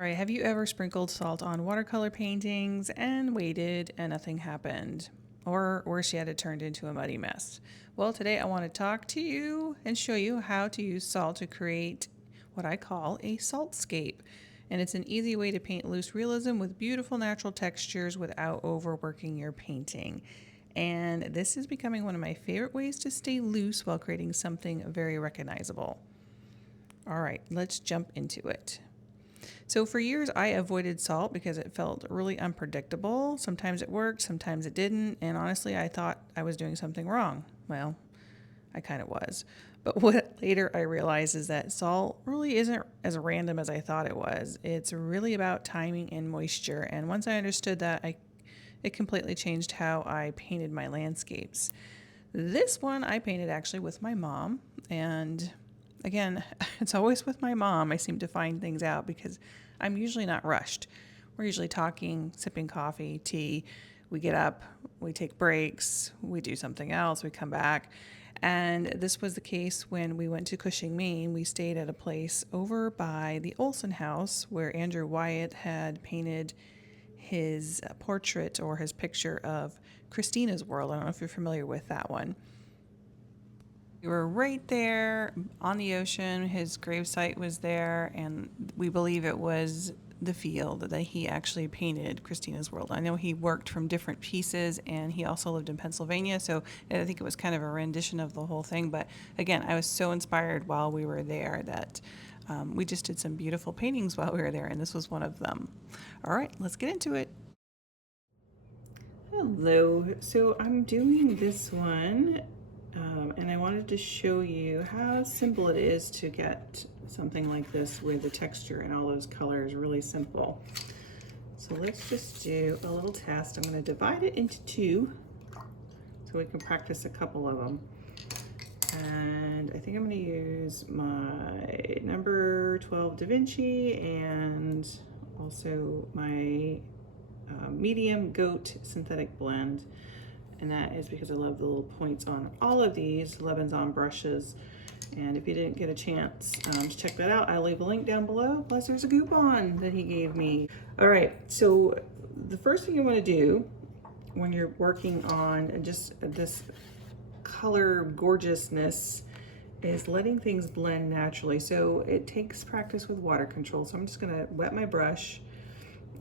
All right, have you ever sprinkled salt on watercolor paintings and waited and nothing happened? Or worse yet, it turned into a muddy mess. Well, today I want to talk to you and show you how to use salt to create what I call a saltscape. And it's an easy way to paint loose realism with beautiful natural textures without overworking your painting. And this is becoming one of my favorite ways to stay loose while creating something very recognizable. All right, let's jump into it. So for years, I avoided salt because it felt really unpredictable. Sometimes it worked, sometimes it didn't, and honestly, I thought I was doing something wrong. Well, I kind of was. But what later I realized is that salt really isn't as random as I thought it was. It's really about timing and moisture. And once I understood that, it completely changed how I painted my landscapes. This one I painted actually with my mom, and again, it's always with my mom I seem to find things out because I'm usually not rushed. We're usually talking, sipping coffee, tea. We get up, we take breaks, we do something else, we come back. And this was the case when we went to Cushing, Maine. We stayed at a place over by the Olson house where Andrew Wyatt had painted his portrait or his picture of Christina's World. I don't know if you're familiar with that one. We were right there on the ocean. His gravesite was there, and we believe it was the field that he actually painted Christina's World. I know he worked from different pieces, and he also lived in Pennsylvania, so I think it was kind of a rendition of the whole thing. But again, I was so inspired while we were there that we just did some beautiful paintings while we were there, and this was one of them. All right, let's get into it. Hello, so I'm doing this one and I wanted to show you how simple it is to get something like this with the texture and all those colors really simple. So let's just do a little test. I'm going to divide it into two so we can practice a couple of them. And I think I'm going to use my number 12 Da Vinci and also my medium goat synthetic blend, and that is because I love the little points on all of these Lebanson brushes. And if you didn't get a chance to check that out, I'll leave a link down below. Plus there's a coupon that he gave me. All right, so the first thing you want to do when you're working on just this color gorgeousness is letting things blend naturally. So it takes practice with water control. So I'm just gonna wet my brush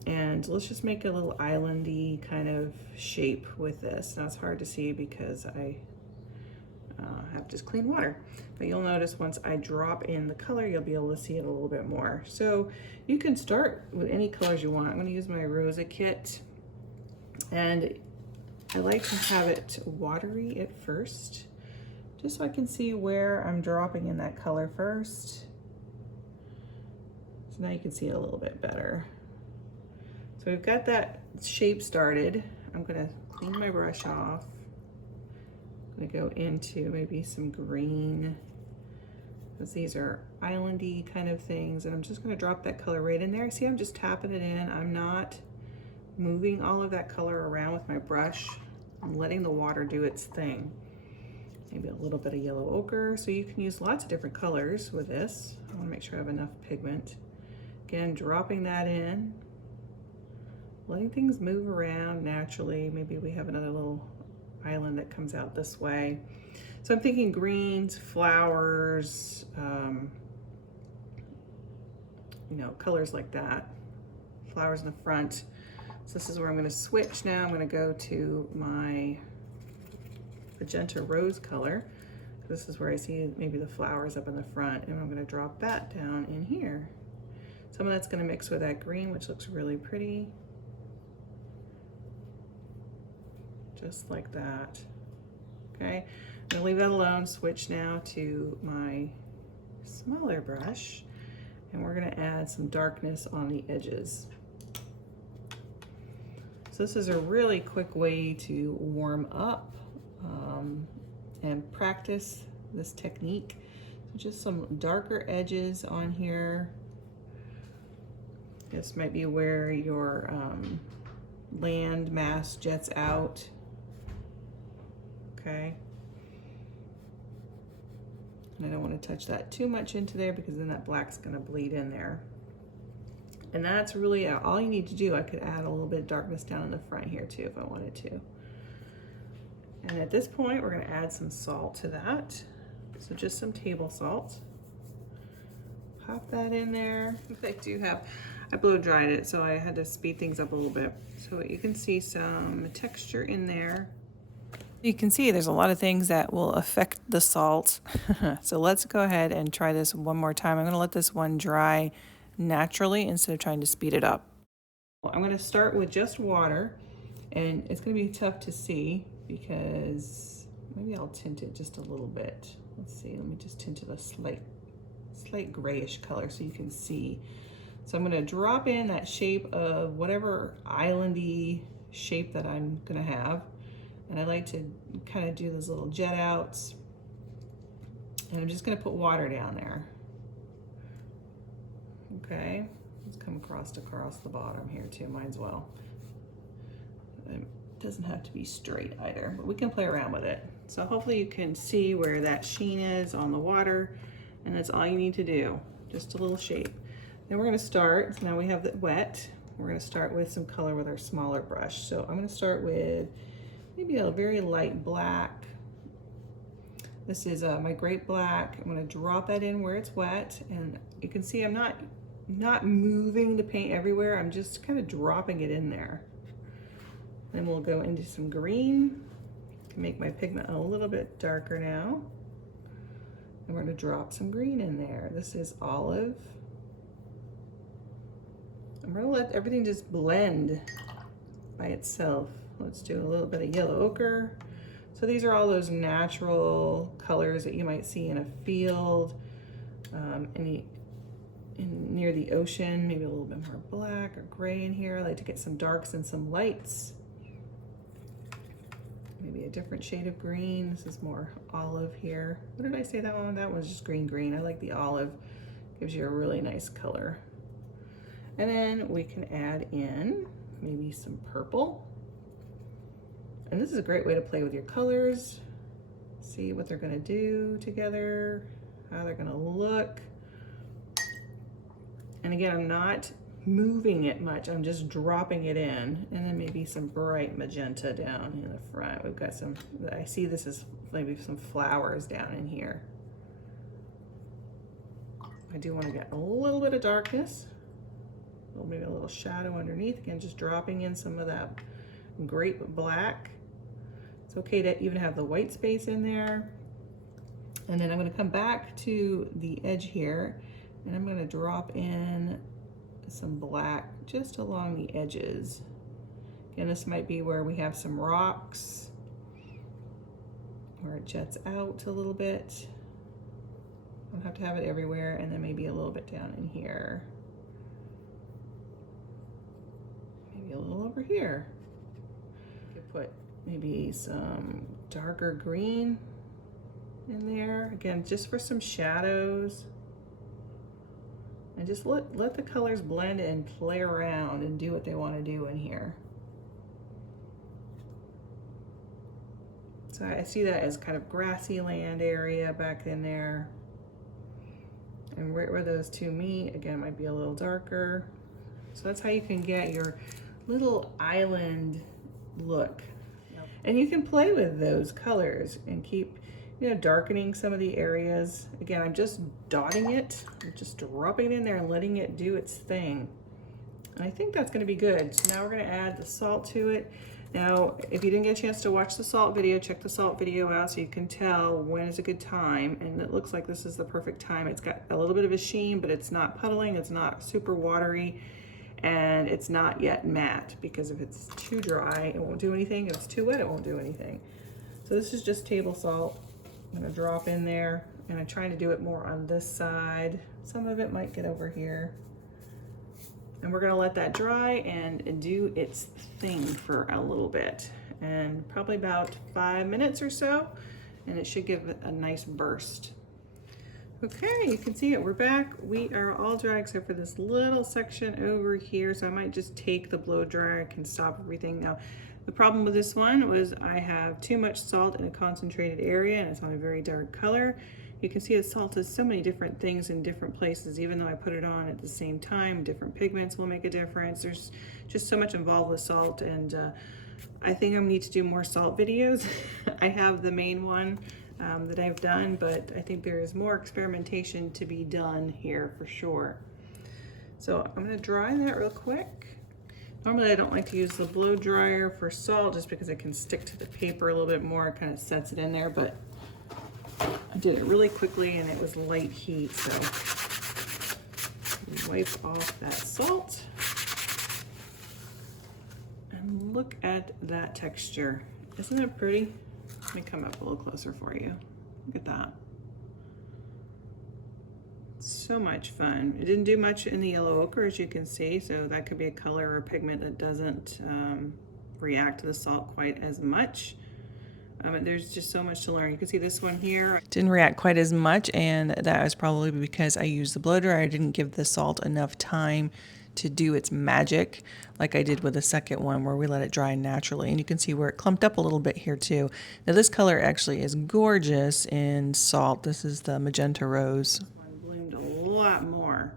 and let's just make a little islandy kind of shape with this. Now it's hard to see because I have just clean water, but you'll notice once I drop in the color, you'll be able to see it a little bit more. So you can start with any colors you want. I'm gonna use my Rosa kit, and I like to have it watery at first, just so I can see where I'm dropping in that color first. So now you can see it a little bit better. So we've got that shape started. I'm gonna clean my brush off. I'm gonna go into maybe some green, because these are islandy kind of things, and I'm just gonna drop that color right in there. See, I'm just tapping it in. I'm not moving all of that color around with my brush. I'm letting the water do its thing. Maybe a little bit of yellow ochre. So you can use lots of different colors with this. I wanna make sure I have enough pigment. Again, dropping that in. Letting things move around naturally. Maybe we have another little island that comes out this way. So I'm thinking greens, flowers, you know, colors like that. Flowers in the front. So this is where I'm going to switch now. I'm going to go to my magenta rose color. This is where I see maybe the flowers up in the front, and I'm going to drop that down in here. Some of that's going to mix with that green, which looks really pretty. Just like that. Okay, I'm gonna leave that alone. Switch now to my smaller brush, and we're gonna add some darkness on the edges. So this is a really quick way to warm up and practice this technique. So just some darker edges on here. This might be where your land mass jets out. Okay. And I don't want to touch that too much into there because then that black's going to bleed in there. And that's really all you need to do. I could add a little bit of darkness down in the front here too if I wanted to. And at this point, we're gonna add some salt to that. So just some table salt. Pop that in there. I blow dried it, so I had to speed things up a little bit. So you can see some texture in there. You can see there's a lot of things that will affect the salt. So let's go ahead and try this one more time. I'm gonna let this one dry naturally instead of trying to speed it up. I'm gonna start with just water, and it's gonna be tough to see because maybe I'll tint it just a little bit. Let's see, let me just tint it a slight grayish color so you can see. So I'm gonna drop in that shape of whatever islandy shape that I'm gonna have. And I like to kind of do those little jet outs. And I'm just gonna put water down there. Okay, let's come across the bottom here too, might as well. It doesn't have to be straight either, but we can play around with it. So hopefully you can see where that sheen is on the water, and that's all you need to do, just a little shape. Then we're gonna start, so now we have it wet, we're gonna start with some color with our smaller brush. So I'm gonna start with maybe a very light black. This is my grape black. I'm gonna drop that in where it's wet, and you can see I'm not moving the paint everywhere. I'm just kind of dropping it in there. Then we'll go into some green to make my pigment a little bit darker now. And we're gonna drop some green in there. This is olive. I'm gonna let everything just blend by itself. Let's do a little bit of yellow ochre. So these are all those natural colors that you might see in a field, near the ocean, maybe a little bit more black or gray in here. I like to get some darks and some lights. Maybe a different shade of green. This is more olive here. What did I say that one? That one's just green. I like the olive. Gives you a really nice color. And then we can add in maybe some purple. And this is a great way to play with your colors. See what they're gonna do together, how they're gonna look. And again, I'm not moving it much, I'm just dropping it in. And then maybe some bright magenta down in the front. We've got some, I see this is maybe some flowers down in here. I do want to get a little bit of darkness, maybe a little shadow underneath. Again, just dropping in some of that grape black. It's okay to even have the white space in there. And then I'm going to come back to the edge here, and I'm going to drop in some black just along the edges. Again, this might be where we have some rocks, where it jets out a little bit. I don't have to have it everywhere, and then maybe a little bit down in here. Maybe a little over here. You could put maybe some darker green in there. Again, just for some shadows. And just let the colors blend and play around and do what they want to do in here. So I see that as kind of grassy land area back in there. And right where those two meet, again, might be a little darker. So that's how you can get your little island look. And you can play with those colors and keep, darkening some of the areas. Again, I'm just dotting it. I'm just dropping it in there and letting it do its thing. And I think that's gonna be good. So now we're gonna add the salt to it. Now, if you didn't get a chance to watch the salt video, check the salt video out so you can tell when is a good time. And it looks like this is the perfect time. It's got a little bit of a sheen, but it's not puddling, it's not super watery, and it's not yet matte, because if it's too dry, it won't do anything. If it's too wet, it won't do anything. So this is just table salt. I'm gonna drop in there, and I'm trying to do it more on this side. Some of it might get over here. And we're gonna let that dry and do its thing for a little bit, and probably about 5 minutes or so, and it should give it a nice burst. Okay, you can see it, we're back. We are all dry except for this little section over here, so I might just take the blow dryer, I can stop everything now. The problem with this one was I have too much salt in a concentrated area, and it's on a very dark color, You can see the salt does so many different things in different places. Even though I put it on at the same time, different pigments will make a difference. There's just so much involved with salt, and I think I need to do more salt videos. I have the main one that I've done, but I think there is more experimentation to be done here for sure. So I'm gonna dry that real quick. Normally I don't like to use the blow dryer for salt just because it can stick to the paper a little bit more. It kind of sets it in there, but I did it really quickly and it was light heat, so wipe off that salt. And look at that texture. Isn't it pretty? Let me come up a little closer for you. Look at that. So much fun. It didn't do much in the yellow ochre, as you can see, so that could be a color or a pigment that doesn't react to the salt quite as much. There's just so much to learn. You can see this one here didn't react quite as much, and that was probably because I used the blow dryer. I didn't give the salt enough time to do its magic like I did with the second one where we let it dry naturally. And you can see where it clumped up a little bit here too. Now this color actually is gorgeous in salt. This is the magenta rose. This one bloomed a lot more.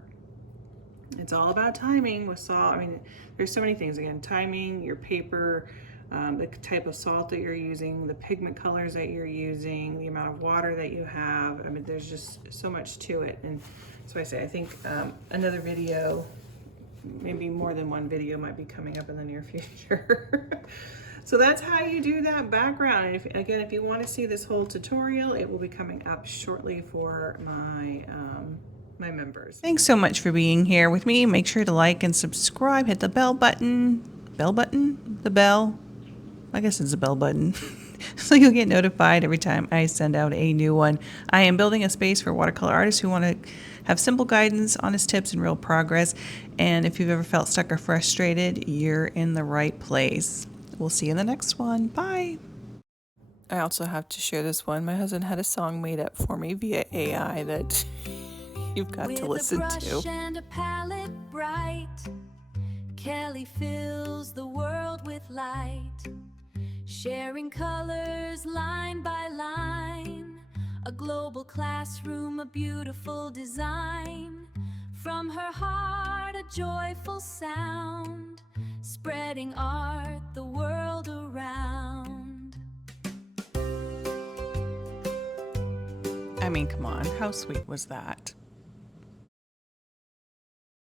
It's all about timing with salt. I mean, there's so many things. Again, timing, your paper, the type of salt that you're using, the pigment colors that you're using, the amount of water that you have. I mean, there's just so much to it. And so I say, I think another video, maybe more than one video, might be coming up in the near future. So that's how you do that background. And if you want to see this whole tutorial, it will be coming up shortly for my my members. Thanks so much for being here with me. Make sure to like and subscribe. Hit the bell button. Bell button? The bell? I guess it's a bell button. So you'll get notified every time I send out a new one. I am building a space for watercolor artists who want to have simple guidance, honest tips, and real progress. And if you've ever felt stuck or frustrated, you're in the right place. We'll see you in the next one. Bye. I also have to share this one. My husband had a song made up for me via AI that you've got to listen to. With a brush and a palette bright, Kellie fills the world with light, sharing colors line by line, a global classroom, a beautiful design, from her heart a joyful sound, spreading art the world around. I mean, come on, how sweet was that?